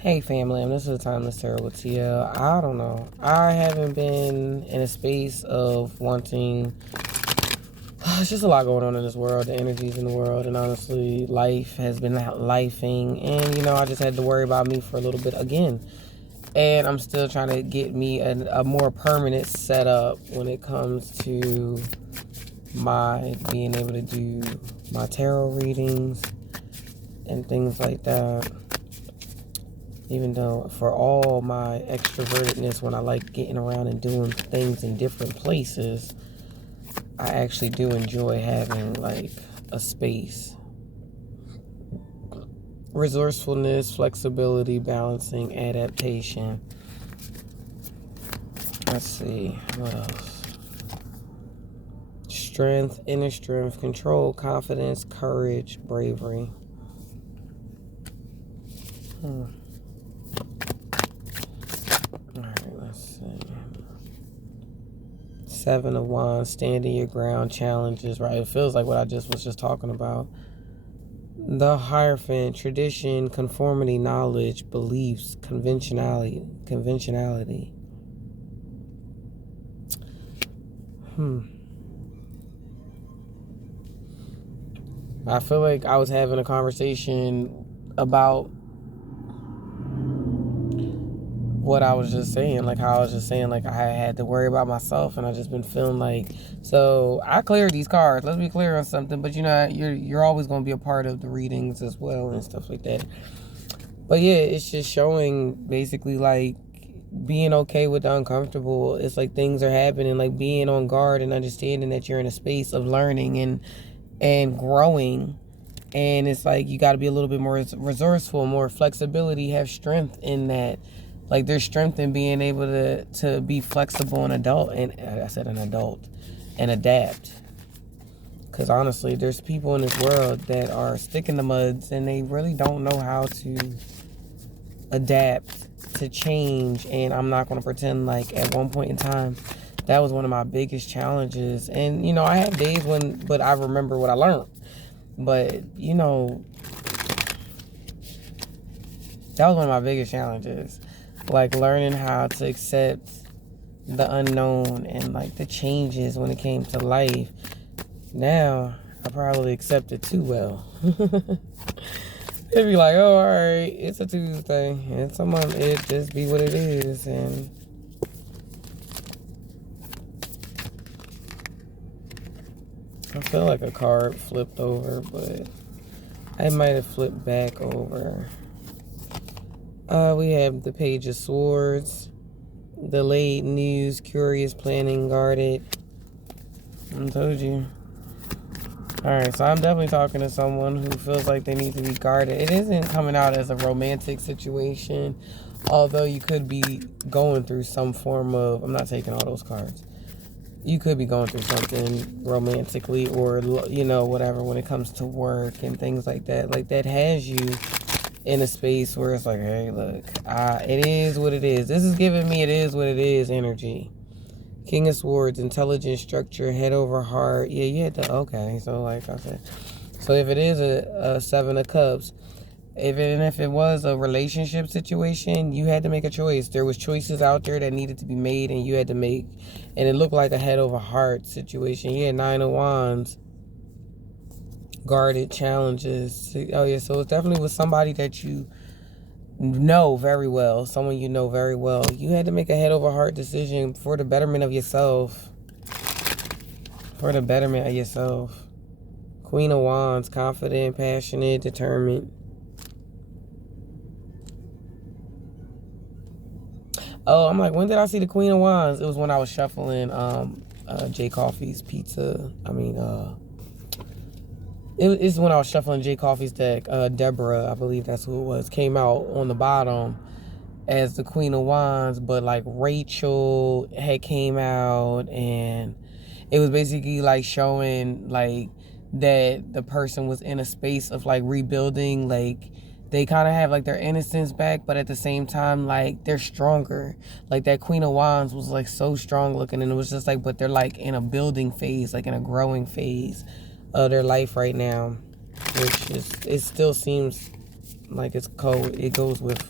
Hey family, this is TimeLess with TL. I don't know. I haven't been in a space of wanting. It's just a lot going on in this world, the energies in the world, and honestly, life has been lifing. And I just had to worry about me for a little bit again. And I'm still trying to get me a more permanent setup when it comes to my being able to do my tarot readings and things like that. Even though for all my extrovertedness, when I like getting around and doing things in different places, I actually do enjoy having like a space. Resourcefulness, flexibility, balancing, adaptation. Let's see, what else? Strength, inner strength, control, confidence, courage, bravery. Alright, let's see. Seven of Wands, standing your ground, challenges, right? It feels like what I was just talking about. The Hierophant, tradition, conformity, knowledge, beliefs, conventionality. I feel like I was having a conversation about what I was just saying, like how I was just saying, like I had to worry about myself, and I just been feeling like, so I cleared these cards. Let's be clear on something, but you're always going to be a part of the readings as well and stuff like that. But yeah, it's just showing basically like being okay with the uncomfortable. It's like things are happening, like being on guard and understanding that you're in a space of learning and growing. And it's like you got to be a little bit more resourceful, more flexibility, have strength in that. Like there's strength in being able to be flexible and adult, and I said an adult, and adapt. Because honestly, there's people in this world that are sticking the muds and they really don't know how to adapt to change. And I'm not going to pretend like at one point in time that was one of my biggest challenges. And I have days but I remember what I learned. But that was one of my biggest challenges. Like learning how to accept the unknown and like the changes when it came to life. Now I probably accept it too well. It'd be like, oh, all right, it's a Tuesday, and it just be what it is. And I feel like a card flipped over, but I might have flipped back over. We have the Page of Swords, delayed news, curious, planning, guarded. I told you. Alright, so I'm definitely talking to someone who feels like they need to be guarded. It isn't coming out as a romantic situation, although you could be going through some form of, I'm not taking all those cards. You could be going through something romantically or, whatever when it comes to work and things like that. Like that has you in a space where it's like, hey, look, it is what it is. This is giving me it is what it is energy. King of Swords, intelligence, structure, head over heart. Yeah, you had to, okay. So like I said, so if it is a Seven of Cups, if it was a relationship situation, you had to make a choice. There was choices out there that needed to be made, and you had to make, and it looked like a head over heart situation. Yeah, Nine of Wands, guarded, challenges. Oh yeah, so it definitely was somebody that you know very well, someone you know very well. You had to make a head over heart decision for the betterment of yourself. For the betterment of yourself. Queen of Wands, confident, passionate, determined. Oh, I'm like, when did I see the Queen of Wands? It was when I was shuffling J Coffee's pizza. It's when I was shuffling J Coffee's deck. Deborah, I believe that's who it was, came out on the bottom as the Queen of Wands, but like Rachel had came out, and it was basically like showing like that the person was in a space of like rebuilding. Like they kind of have like their innocence back, but at the same time like they're stronger. Like that Queen of Wands was like so strong looking, and it was just like, but they're like in a building phase, like in a growing phase of their life right now, which is, it still seems like it's cold. It goes with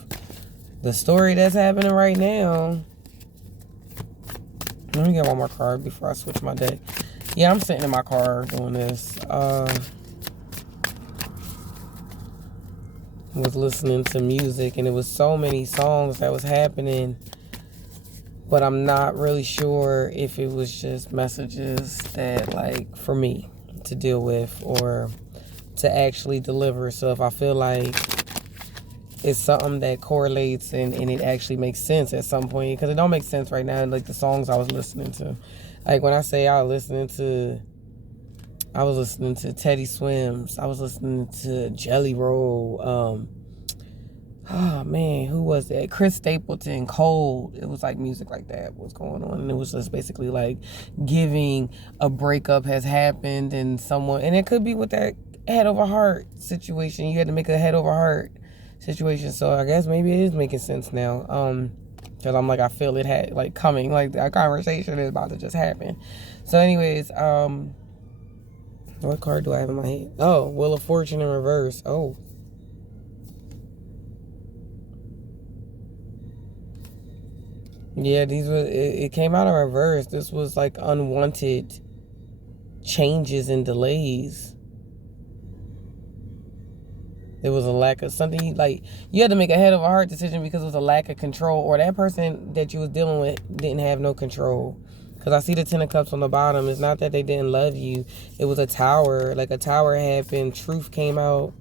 The story that's happening right now. Let me get one more card before I switch my deck. Yeah, I'm sitting in my car doing this. Was listening to music, and it was so many songs that was happening, but I'm not really sure if it was just messages that, like, for me to deal with or to actually deliver. So if I feel like it's something that correlates and it actually makes sense at some point, because it don't make sense right now, like the songs I was listening to. Like when I say I was listening to Teddy Swims, I was listening to Jelly Roll, oh man, who was that? Chris Stapleton, Cold. It was like music like that was going on, and it was just basically like giving a breakup has happened and someone, and it could be with that head over heart situation. You had to make a head over heart situation, so I guess maybe it is making sense now. Because I'm like, I feel it had like coming, like that conversation is about to just happen. So anyways, what card do I have in my hand? Oh, Wheel of Fortune in reverse. Oh. Yeah, these were, it came out in reverse. This was like unwanted changes and delays. There was a lack of something, like, you had to make a head over heart decision because it was a lack of control, or that person that you was dealing with didn't have no control. Because I see the 10 of Cups on the bottom. It's not that they didn't love you. It was a tower. Like, a tower happened. Truth came out.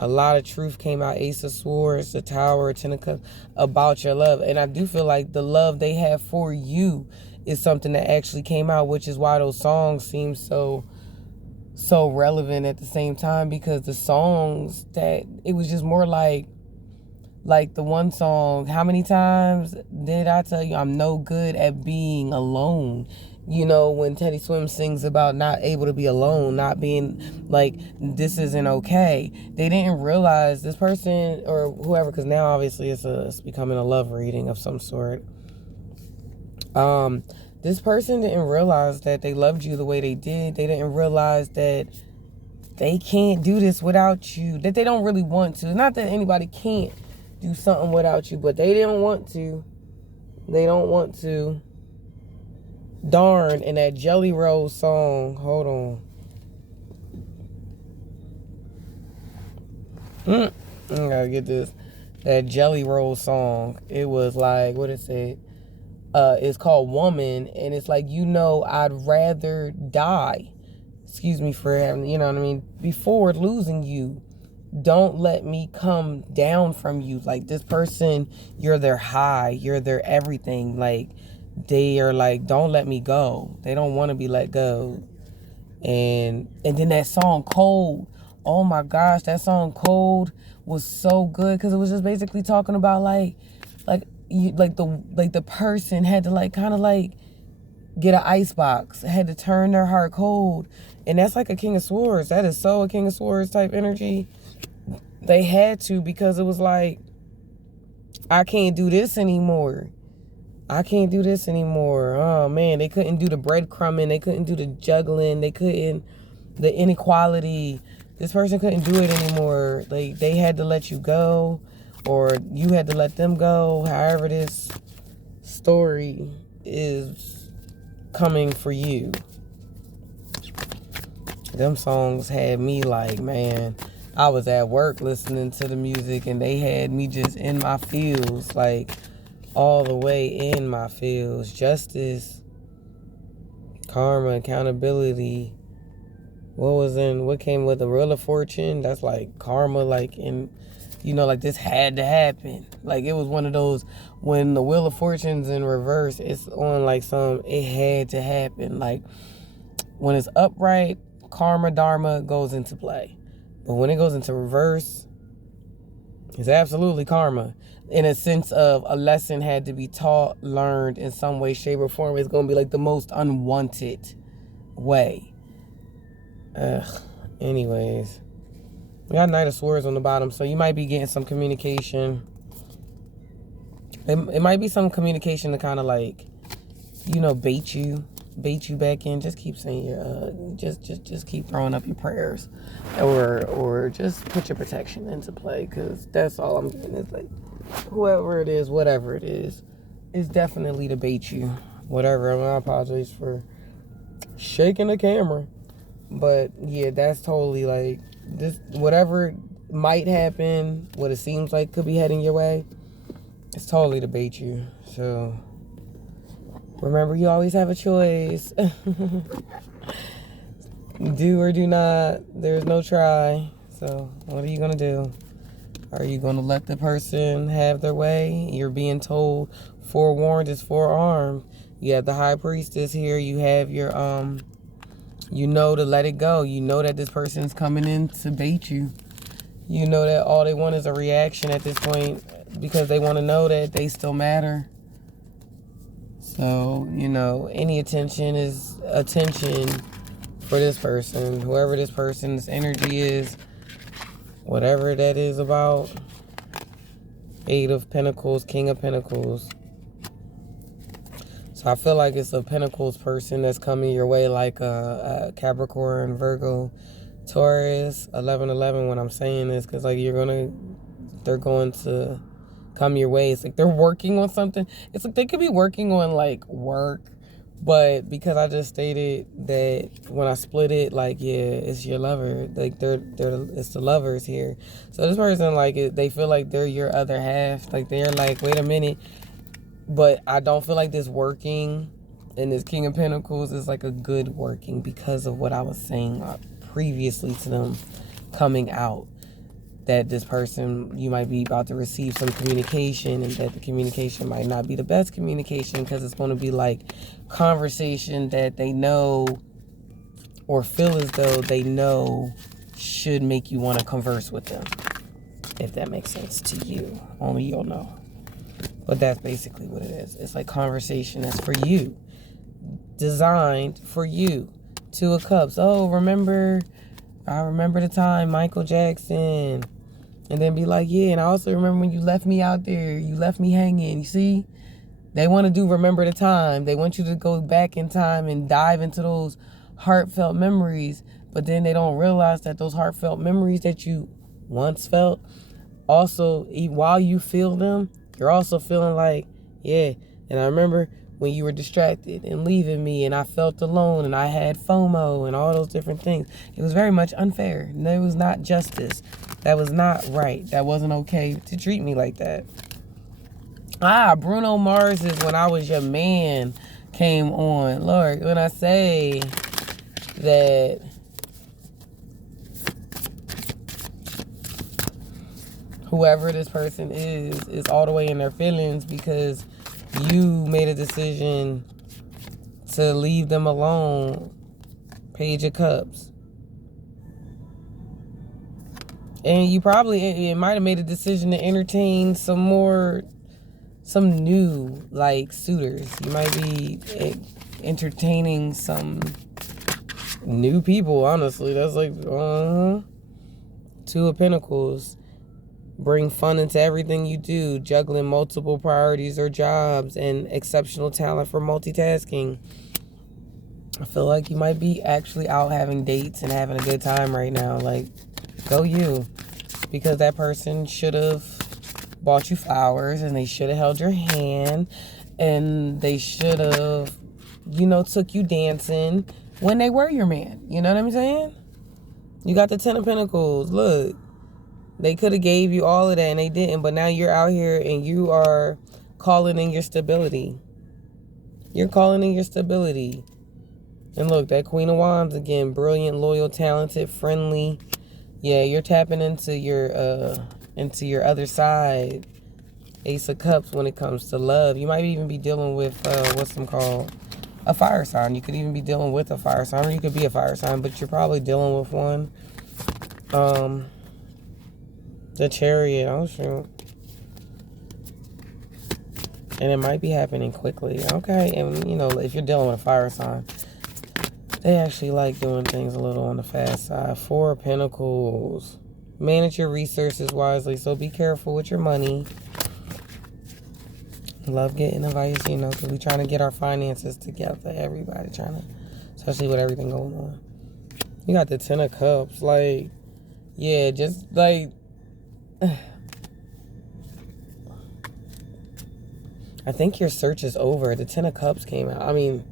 A lot of truth came out. Ace of Swords, the Tower, 10 of Cups, about your love. And I do feel like the love they have for you is something that actually came out, which is why those songs seem so relevant at the same time, because the songs that, it was just more like the one song, how many times did I tell you I'm no good at being alone? You know, when Teddy Swims sings about not able to be alone, not being like, this isn't okay. They didn't realize this person or whoever, because now obviously it's becoming a love reading of some sort. This person didn't realize that they loved you the way they did. They didn't realize that they can't do this without you, that they don't really want to. Not that anybody can't do something without you, but they didn't want to. They don't want to. Darn, in that Jelly Roll song, hold on. I gotta get this. That Jelly Roll song, it was like, what it said? It's called Woman, and it's like, I'd rather die. Excuse me for having, you know what I mean? Before losing you. Don't let me come down from you. Like, this person, you're their high, you're their everything. Like, they are like, don't let me go. They don't want to be let go. And then that song Cold. Oh my gosh, that song Cold was so good, because it was just basically talking about the person had to like kind of like get an ice box, had to turn their heart cold. And that's like a King of Swords. That is so a King of Swords type energy. They had to, because it was like, I can't do this anymore. I can't do this anymore. Oh man, they couldn't do the breadcrumbing. They couldn't do the juggling. They couldn't, the inequality. This person couldn't do it anymore. Like, they had to let you go, or you had to let them go. However this story is coming for you. Them songs had me like, man, I was at work listening to the music, and they had me just in my feels, like all the way in my feels. Justice, karma, accountability. What came with the Wheel of Fortune? That's like karma, like, in, like this had to happen. Like, it was one of those, when the Wheel of Fortune's in reverse, it's on like it had to happen. Like, when it's upright, karma, dharma goes into play. But when it goes into reverse, it's absolutely karma. In a sense of a lesson had to be taught, learned in some way, shape, or form. It's going to be like the most unwanted way. Anyways. We got Knight of Swords on the bottom, so you might be getting some communication. It might be some communication to kind of like, bait you back in. Just keep saying your, just keep throwing up your prayers, or just put your protection into play, because that's all I'm getting is like whoever it is, whatever it is definitely to bait you. Whatever. I apologize for shaking the camera. But yeah, that's totally like this. Whatever might happen, what it seems like could be heading your way, it's totally to bait you. So remember, you always have a choice. Do or do not. There's no try. So what are you gonna do? Are you gonna let the person have their way? You're being told forewarned is forearmed. You have the high priestess here. You have your you know to let it go. You know that this person is coming in to bait you. You know that all they want is a reaction at this point because they want to know that they still matter. So, you know, any attention is attention for this person. Whoever this person's energy is, whatever that is about. 8 of Pentacles, King of Pentacles. So I feel like it's a Pentacles person that's coming your way, like a Capricorn, Virgo, Taurus, 11/11 when I'm saying this, because like they're going to come your way. It's like they're working on something. It's like they could be working on like work, but because I just stated that when I split it, like, yeah, it's your lover. Like it's the lovers here. So this person, like, they feel like they're your other half. Like they're like, wait a minute. But I don't feel like this working and this King of Pentacles is like a good working because of what I was saying previously to them coming out. That this person, you might be about to receive some communication and that the communication might not be the best communication because it's going to be like conversation that they know or feel as though they know should make you want to converse with them. If that makes sense to you. Only you'll know. But that's basically what it is. It's like conversation that's for you. Designed for you. 2 of Cups. Oh, I remember the time, Michael Jackson. And then be like, yeah, and I also remember when you left me out there. You left me hanging. You see? They want to do remember the time. They want you to go back in time and dive into those heartfelt memories. But then they don't realize that those heartfelt memories that you once felt, also, while you feel them, you're also feeling like, yeah, and I remember when you were distracted and leaving me and I felt alone and I had FOMO and all those different things. It was very much unfair. It was not justice. That was not right. That wasn't okay to treat me like that. Bruno Mars's When I Was Your Man came on. Lord, when I say that whoever this person is all the way in their feelings because you made a decision to leave them alone. Page of Cups. And you probably, it might have made a decision to entertain some new, like, suitors. You might be entertaining some new people, honestly. That's like, 2 of Pentacles. Bring fun into everything you do, juggling multiple priorities or jobs, and exceptional talent for multitasking. I feel like you might be actually out having dates and having a good time right now. Like, go you. Because that person should have bought you flowers, and they should have held your hand, and they should have, took you dancing when they were your man. You know what I'm saying? You got the 10 of Pentacles. Look. They could have gave you all of that and they didn't. But now you're out here and you are calling in your stability. You're calling in your stability. And look, that Queen of Wands again. Brilliant, loyal, talented, friendly. Yeah, you're tapping into your other side. Ace of Cups when it comes to love. You might even be dealing with, what's them called? A fire sign. You could even be dealing with a fire sign. Or you could be a fire sign, but you're probably dealing with one. The Chariot, oh shoot. And it might be happening quickly. Okay, and if you're dealing with a fire sign, they actually like doing things a little on the fast side. 4 of Pentacles. Manage your resources wisely, so be careful with your money. Love getting advice, because we're trying to get our finances together. Everybody trying to, especially with everything going on. You got the 10 of Cups, like, yeah, just like, I think your search is over. The 10 of Cups came out. I mean,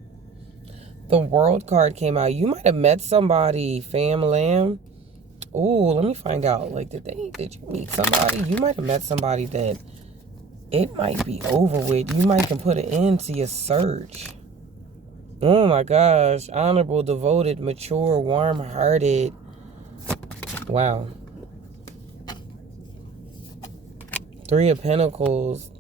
the World card came out. You might have met somebody, Famalam. Ooh, let me find out. Like, did you meet somebody? You might have met somebody that it might be over with. You might can put an end to your search. Oh my gosh. Honorable, devoted, mature, warm-hearted. Wow. 3 of Pentacles.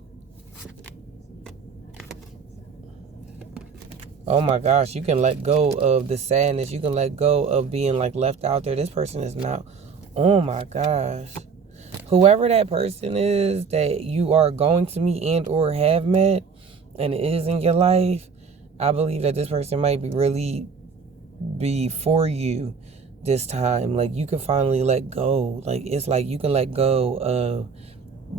Oh my gosh, you can let go of the sadness. You can let go of being like left out there. This person is not. Oh my gosh. Whoever that person is that you are going to meet and or have met and is in your life, I believe that this person might be for you this time. Like, you can finally let go. Like, it's like you can let go of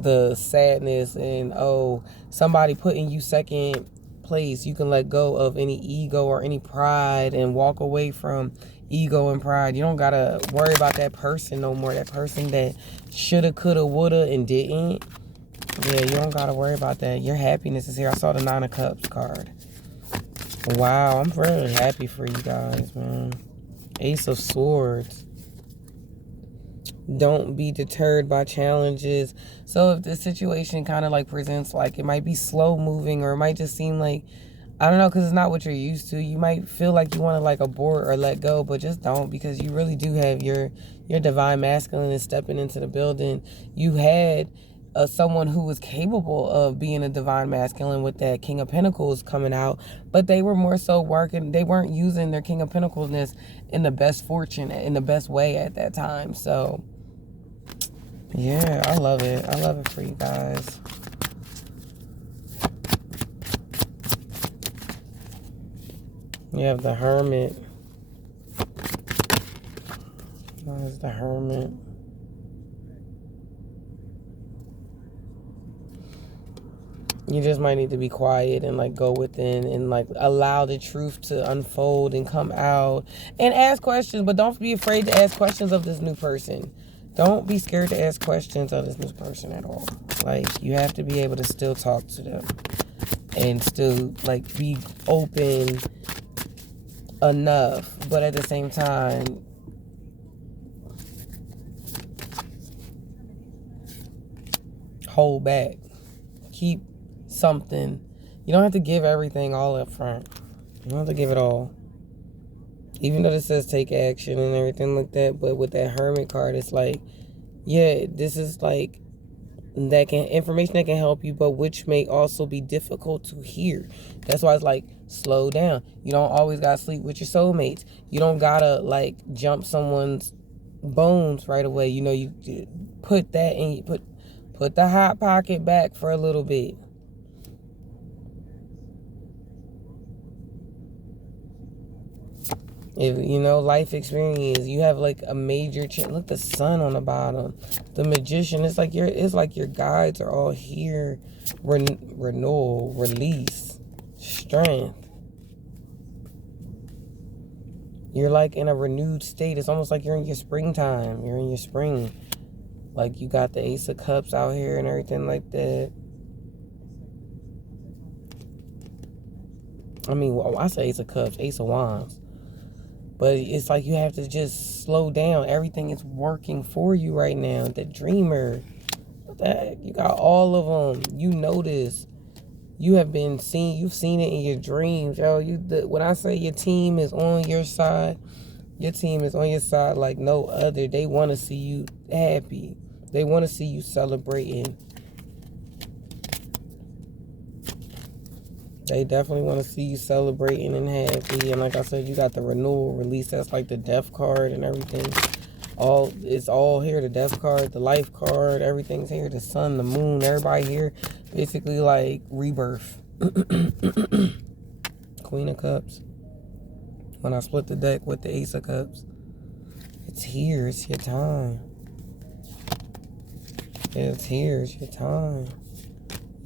the sadness and, oh, somebody putting you second place. You can let go of any ego or any pride and walk away from ego and pride. You don't gotta worry about that person no more. That person that shoulda, coulda, woulda, and didn't. Yeah, you don't gotta worry about that. Your happiness is here. I saw the 9 of Cups card. Wow, I'm really happy for you guys, man. Ace of Swords. Don't be deterred by challenges. So if the situation kind of like presents like it might be slow moving, or it might just seem like, I don't know, because it's not what you're used to. You might feel like you want to like abort or let go, but just don't, because you really do have your divine masculine is stepping into the building. You had someone who was capable of being a divine masculine with that King of Pentacles coming out, but they were more so working. They weren't using their King of Pentacles-ness in the best fortune, in the best way at that time. So yeah, I love it. I love it for you guys. You have the Hermit. What is the Hermit? You just might need to be quiet and like go within and like allow the truth to unfold and come out and ask questions, but don't be afraid to ask questions of this new person. Don't be scared to ask questions of this new person at all. Like, you have to be able to still talk to them and still like be open enough, but at the same time hold back. Keep something. You don't have to give everything all up front. You don't have to give it all. Even though it says take action and everything like that, but with that Hermit card, it's like, yeah, this is like information that can help you, but which may also be difficult to hear. That's why it's like, slow down. You don't always gotta sleep with your soulmates. You don't gotta like jump someone's bones right away. You know, you put that in, put the hot pocket back for a little bit. If you know life experience, you have like a major change. Look, the sun on the bottom, the Magician. It's like your guides are all here. Renewal, release, strength. You're like in a renewed state. It's almost like you're in your springtime. You're in your spring. Like, you got the Ace of Cups out here and everything like that. I mean, well, I say Ace of Cups, Ace of Wands. But it's like you have to just slow down. Everything is working for you right now. The Dreamer. That, you got all of them. You notice. You have been seen. You've seen it in your dreams, yo. When I say your team is on your side, your team is on your side like no other. They want to see you happy. They want to see you celebrating. They definitely want to see you celebrating and happy. And like I said, you got the renewal, release. That's like the death card and everything. It's all here. The death card, the life card, everything's here. The sun, the moon, everybody here. Basically like rebirth. Queen of Cups. When I split the deck with the Ace of Cups. It's here. It's your time. It's here. It's your time.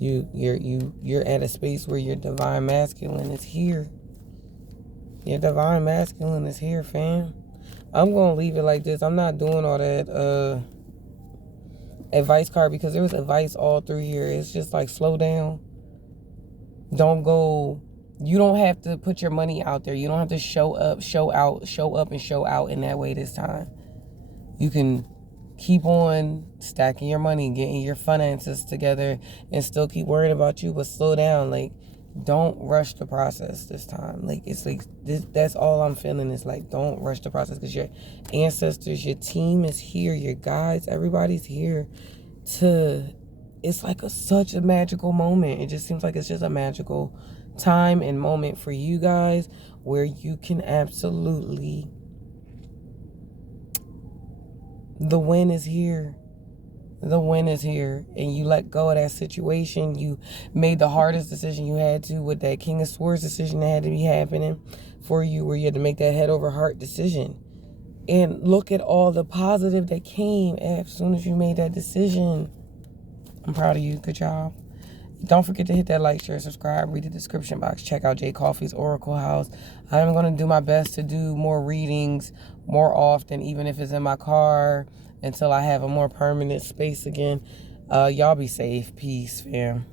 You're at a space where your divine masculine is here. Your divine masculine is here, fam. I'm gonna leave it like this. I'm not doing all that advice card, because there was advice all through here. It's just like, slow down. Don't go. You don't have to put your money out there. You don't have to show up, and show out in that way this time. You can keep on stacking your money, getting your finances together, and still keep worrying about you, but slow down. Like, don't rush the process this time. Like, it's like this, that's all I'm feeling is like, don't rush the process, because your ancestors, your team is here, your guides, everybody's here to, it's like such a magical moment. It just seems like it's just a magical time and moment for you guys where you can absolutely, the win is here. The win is here, and you let go of that situation. You made the hardest decision you had to with that King of Swords decision that had to be happening for you, where you had to make that head over heart decision. And look at all the positive that came as soon as you made that decision. I'm proud of you. Good job. Don't forget to hit that like, share, subscribe, read the description box, check out Jay Coffey's Oracle House. I'm going to do my best to do more readings more often, even if it's in my car, until I have a more permanent space again. Y'all be safe. Peace, fam.